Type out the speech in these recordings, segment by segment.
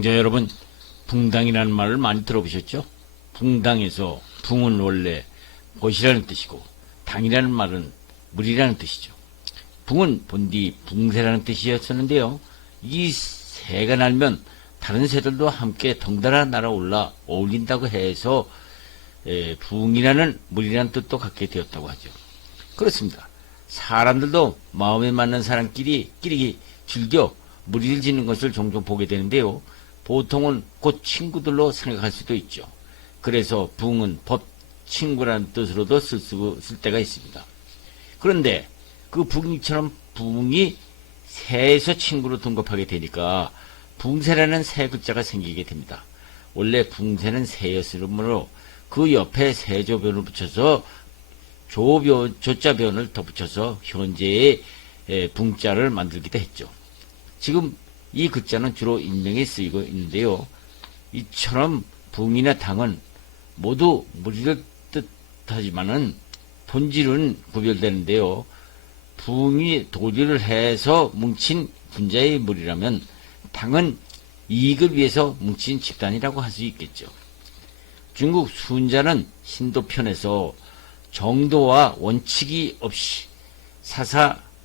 이제 여러분, 붕당이라는 말을 많이 들어보셨죠? 붕당에서 붕은 원래 못이라는 뜻이고 당이라는 말은 물이라는 뜻이죠. 붕은 본디 붕새라는 뜻이었었는데요. 이 새가 날면 다른 새들도 함께 덩달아 날아올라 어울린다고 해서 붕이라는 물이라는 뜻도 갖게 되었다고 하죠. 그렇습니다. 사람들도 마음에 맞는 사람끼리 끼리 즐겨 무리를 짓는 것을 종종 보게 되는데요. 보통은 곧 친구들로 생각할 수도 있죠. 그래서 붕은 법, 친구라는 뜻으로도 쓸 때가 있습니다. 그런데 그 붕이처럼 붕이 새에서 친구로 등급하게 되니까 붕새라는 새 글자가 생기게 됩니다. 원래 붕새는 새였으므로 그 옆에 새조변을 붙여서 조자변을 덧붙여서 현재의 붕자를 만들기도 했죠. 지금 이 글자는 주로 인명에 쓰이고 있는데요. 이처럼 붕이나 당은 모두 무리를 뜻하지만은 본질은 구별되는데요. 붕이 도리를 해서 뭉친 분자의 무리라면 당은 이익을 위해서 뭉친 집단이라고 할 수 있겠죠. 중국 순자는 신도편에서 정도와 원칙이 없이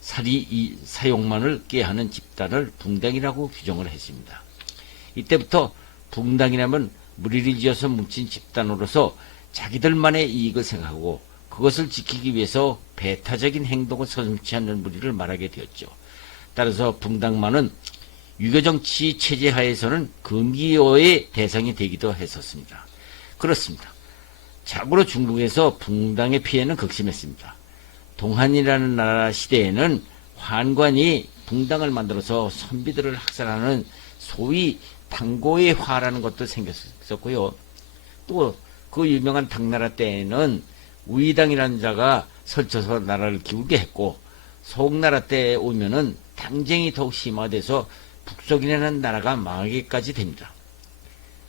사리 사용만을 꾀하는 집단을 붕당이라고 규정을 했습니다. 이때부터 붕당이라면 무리를 지어서 뭉친 집단으로서 자기들만의 이익을 생각하고 그것을 지키기 위해서 배타적인 행동을 서슴지 않는 무리를 말하게 되었죠. 따라서 붕당만은 유교정치 체제 하에서는 금기어의 대상이 되기도 했었습니다. 그렇습니다. 참고로 중국에서 붕당의 피해는 극심했습니다. 동한이라는 나라 시대에는 환관이 붕당을 만들어서 선비들을 학살하는 소위 당고의 화라는 것도 생겼었고요. 또 그 유명한 당나라 때에는 우이당이라는 자가 설쳐서 나라를 기울게 했고, 송나라 때에 오면은 당쟁이 더욱 심화돼서 북송이라는 나라가 망하기까지 됩니다.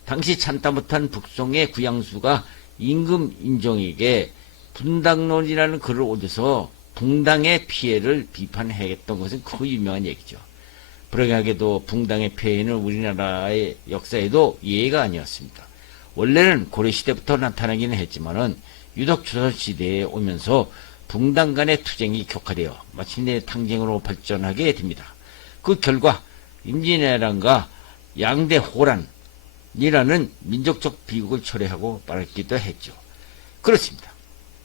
당시 참다 못한 북송의 구양수가 임금 인종에게 분당론이라는 글을 올려서 붕당의 피해를 비판했던 것은 그 유명한 얘기죠. 불행하게도 붕당의 피해는 우리나라의 역사에도 예외가 아니었습니다. 원래는 고려시대부터 나타나기는 했지만은 유독 조선시대에 오면서 붕당 간의 투쟁이 격화되어 마침내 탕쟁으로 발전하게 됩니다. 그 결과 임진왜란과 양대호란이라는 민족적 비극을 초래하고 말았기도 했죠. 그렇습니다.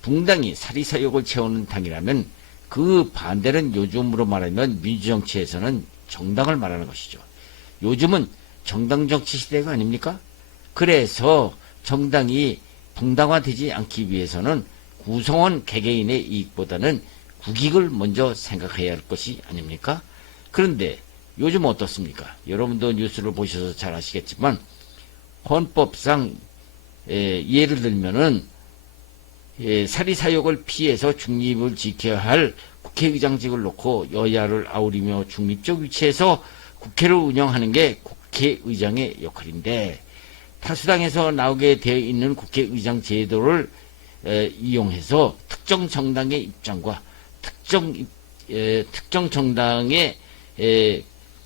붕당이 사리사욕을 채우는 당이라면 그 반대는 요즘으로 말하면 민주정치에서는 정당을 말하는 것이죠. 요즘은 정당정치 시대가 아닙니까? 그래서 정당이 붕당화되지 않기 위해서는 구성원 개개인의 이익보다는 국익을 먼저 생각해야 할 것이 아닙니까? 그런데 요즘 어떻습니까? 여러분도 뉴스를 보셔서 잘 아시겠지만 헌법상 예를 들면은 사리사욕을 피해서 중립을 지켜야 할 국회의장직을 놓고 여야를 아우리며 중립적 위치에서 국회를 운영하는 게 국회의장의 역할인데, 타수당에서 나오게 되어 있는 국회의장 제도를 이용해서 특정 정당의 입장과 특정 정당의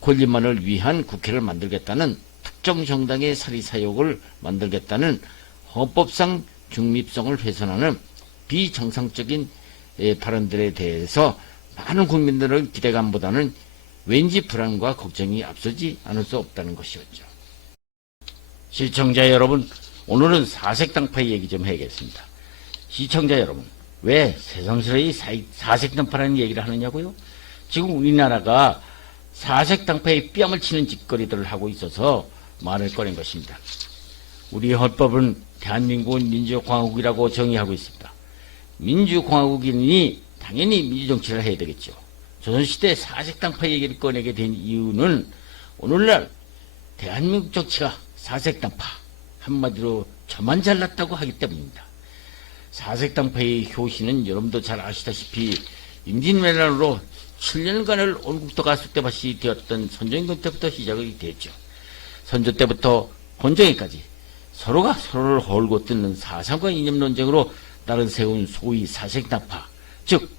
권리만을 위한 국회를 만들겠다는, 특정 정당의 사리사욕을 만들겠다는 헌법상 중립성을 훼손하는 비정상적인 발언들에 대해서 많은 국민들의 기대감보다는 왠지 불안과 걱정이 앞서지 않을 수 없다는 것이었죠. 시청자 여러분, 오늘은 사색당파 얘기 좀 해야겠습니다. 시청자 여러분, 왜 새삼스레 사색당파라는 얘기를 하느냐고요? 지금 우리나라가 사색당파의 뺨을 치는 짓거리들을 하고 있어서 말을 꺼낸 것입니다. 우리 헌법은 대한민국은 민주공화국이라고 정의하고 있습니다. 민주공화국이니 당연히 민주정치를 해야 되겠죠. 조선시대 사색당파 얘기를 꺼내게 된 이유는 오늘날 대한민국 정치가 사색당파, 한마디로 저만 잘났다고 하기 때문입니다. 사색당파의 효시는 여러분도 잘 아시다시피 임진왜란으로 7년간을 온국토가 쑥대밭이 되었던 선조임금 때부터 시작이 됐죠. 선조 때부터 권종에까지 서로가 서로를 헐고 뜯는 사상과 이념 논쟁으로 나를 세운 소위 사색당파, 즉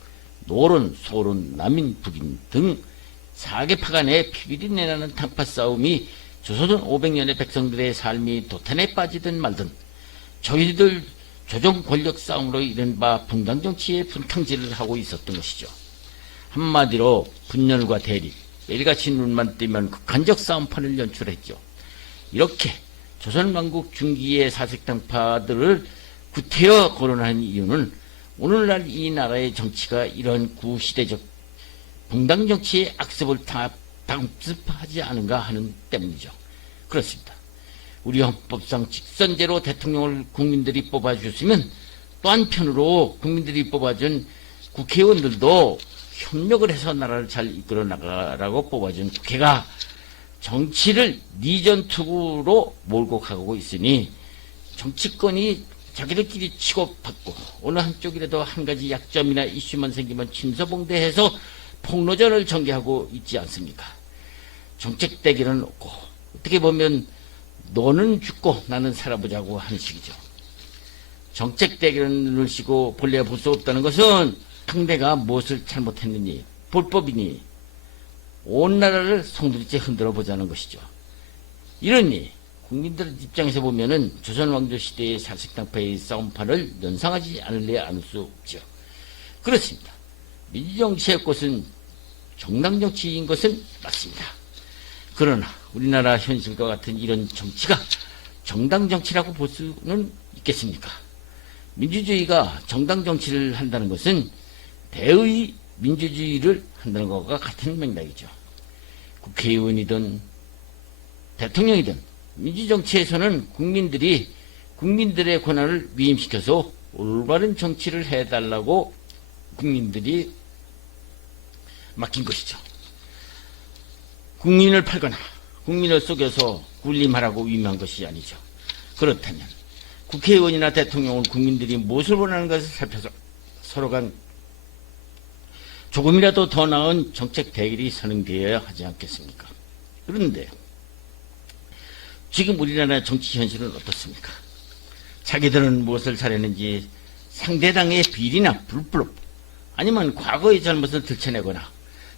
노론, 소론, 남인, 북인 등 사계파 간의 피비린내 나는 당파 싸움이 조선은 500년의 백성들의 삶이 도탄에 빠지든 말든 저희들 조정 권력 싸움으로 이른바 분당 정치의 분탕질을 하고 있었던 것이죠. 한마디로 분열과 대립, 매일같이 눈만 뜨면 극한적 싸움판을 연출했죠. 이렇게 조선왕국 중기의 사색당파들을 구태여 거론한 이유는 오늘날 이 나라의 정치가 이런 구시대적 분당 정치의 악습을 당습하지 않은가 하는 때문이죠. 그렇습니다. 우리 헌법상 직선제로 대통령을 국민들이 뽑아주시면 또 한편으로 국민들이 뽑아준 국회의원들도 협력을 해서 나라를 잘 이끌어 나가라고 뽑아준 국회가 정치를 니전투구로 몰고 가고 있으니 정치권이 자기들끼리 치고받고 어느 한쪽이라도 한 가지 약점이나 이슈만 생기면 침소봉대해서 폭로전을 전개하고 있지 않습니까? 정책 대결은 없고 어떻게 보면 너는 죽고 나는 살아보자고 하는 식이죠. 정책 대결을 쉬고 본래 볼 수 없다는 것은 상대가 무엇을 잘못했느니 불법이니 온 나라를 송두리째 흔들어 보자는 것이죠. 이러니 국민들 입장에서 보면은 조선 왕조 시대의 사색당파의 싸움판을 연상하지 않을래 않을 수 없죠. 그렇습니다. 민주정치의 꽃은 정당정치인 것은 맞습니다. 그러나 우리나라 현실과 같은 이런 정치가 정당정치라고 볼 수는 있겠습니까? 민주주의가 정당정치를 한다는 것은 대의 민주주의를 한다는 것과 같은 맥락이죠. 국회의원이든 대통령이든 민주정치에서는 국민들이 국민들의 권한을 위임시켜서 올바른 정치를 해달라고 국민들이 맡긴 것이죠. 국민을 팔거나 국민을 속여서 군림하라고 위임한 것이 아니죠. 그렇다면 국회의원이나 대통령은 국민들이 무엇을 원하는 것을 살펴서 서로 간 조금이라도 더 나은 정책 대결이 선행되어야 하지 않겠습니까? 그런데 지금 우리나라 정치 현실은 어떻습니까? 자기들은 무엇을 잘했는지 상대당의 비리나 불법 아니면 과거의 잘못을 들춰내거나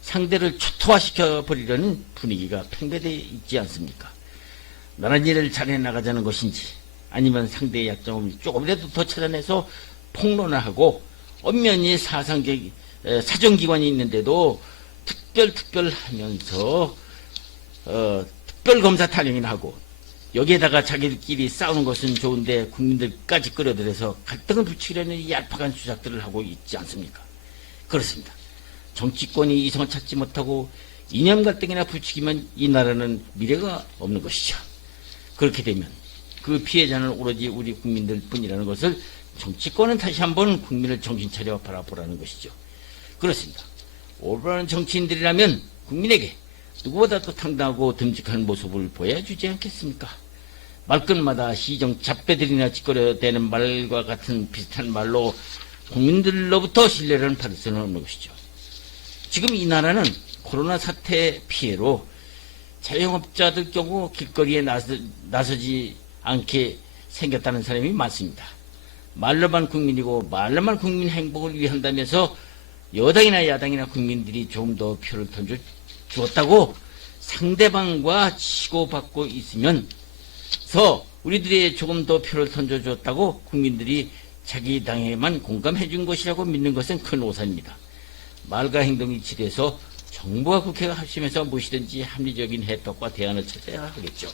상대를 초토화시켜버리려는 분위기가 팽배되어 있지 않습니까? 나란 일을 잘해나가자는 것인지 아니면 상대의 약점을 조금이라도 더 찾아내서 폭로를 하고 엄연히 사정기관이 있는데도 특별하면서 특별검사 타령이나 하고 여기에다가 자기들끼리 싸우는 것은 좋은데 국민들까지 끌어들여서 갈등을 부추기려는 이 얄팍한 수작들을 하고 있지 않습니까? 그렇습니다. 정치권이 이성을 찾지 못하고 이념 갈등이나 부추기면 이 나라는 미래가 없는 것이죠. 그렇게 되면 그 피해자는 오로지 우리 국민들 뿐이라는 것을 정치권은 다시 한번 국민을 정신 차려 바라보라는 것이죠. 그렇습니다. 올바른 정치인들이라면 국민에게 누구보다도 당당하고 듬직한 모습을 보여주지 않겠습니까? 말끝마다 시정 잡배들이나 짓거려대는 말과 같은 비슷한 말로 국민들로부터 신뢰를 받을 수는 없는 것이죠. 지금 이 나라는 코로나 사태 피해로 자영업자들 경우 길거리에 나서지 않게 생겼다는 사람이 많습니다. 말로만 국민이고 말로만 국민 행복을 위한다면서 여당이나 야당이나 국민들이 좀 더 표를 던져주었다고 상대방과 치고받고 있으면서 우리들이 조금 더 표를 던져주었다고 국민들이 자기 당에만 공감해 준 것이라고 믿는 것은 큰 오산입니다. 말과 행동이 일치돼서 정부와 국회가 합심해서 무엇이든지 합리적인 해법과 대안을 찾아야 하겠죠.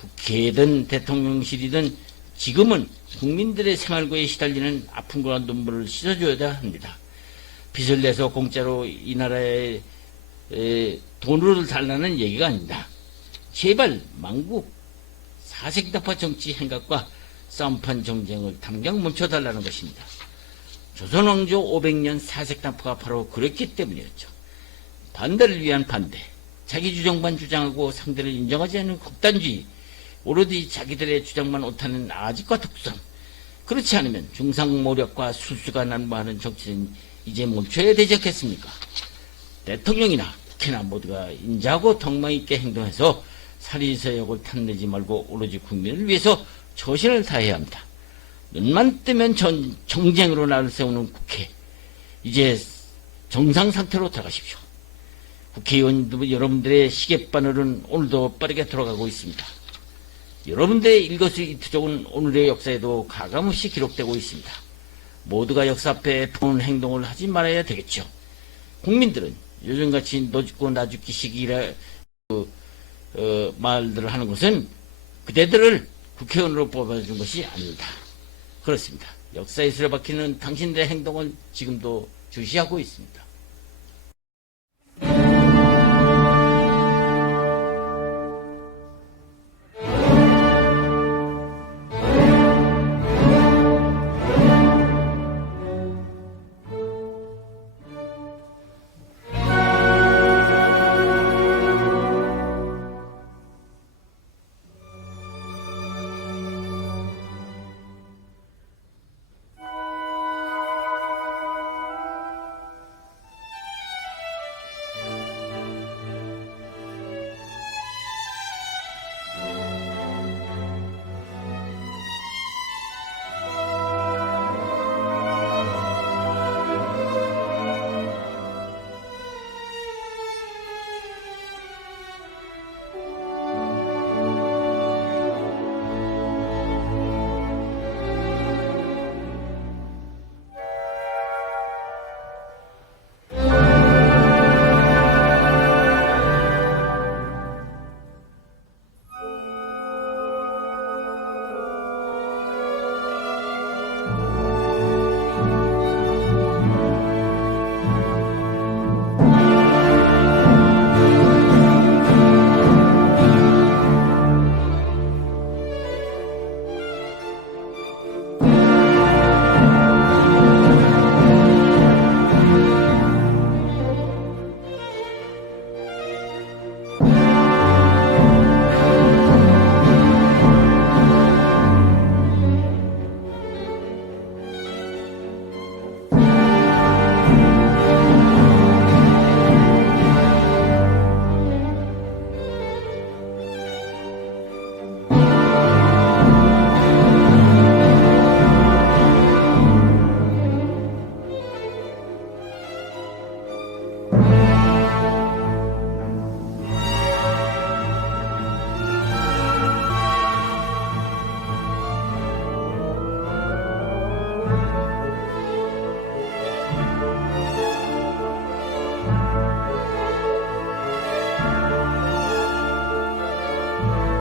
국회든 대통령실이든 지금은 국민들의 생활고에 시달리는 아픔과 눈물을 씻어줘야 합니다. 빚을 내서 공짜로 이 나라에 돈으로 달라는 얘기가 아닙니다. 제발 망국 사색당파 정치 행각과 싸움판 정쟁을 당장 멈춰달라는 것입니다. 조선왕조 500년 사색당파가 바로 그랬기 때문이었죠. 반대를 위한 반대, 자기 주장만 주장하고 상대를 인정하지 않는 극단주의, 오로지 자기들의 주장만 옳다는 아집과 독선. 그렇지 않으면 중상모략과 술수가 난무하는 정치는 이제 멈춰야 되지 않겠습니까? 대통령이나 국회나 모두가 인자하고 덕망 있게 행동해서 사리서역을 탐내지 말고 오로지 국민을 위해서 처신을 다해야 합니다. 눈만 뜨면 정쟁으로 나를 세우는 국회, 이제 정상 상태로 들어가십시오. 국회의원 여러분들의 시계바늘은 오늘도 빠르게 돌아가고 있습니다. 여러분들의 일거수일투족은 오늘의 역사에도 가감없이 기록되고 있습니다. 모두가 역사 앞에 부은 행동을 하지 말아야 되겠죠. 국민들은 요즘같이 너 죽고 나 죽기 시기라 말들을 하는 것은 그대들을 국회의원으로 뽑아준 것이 아닙니다. 그렇습니다. 역사에 수레박히는 당신들의 행동은 지금도 주시하고 있습니다.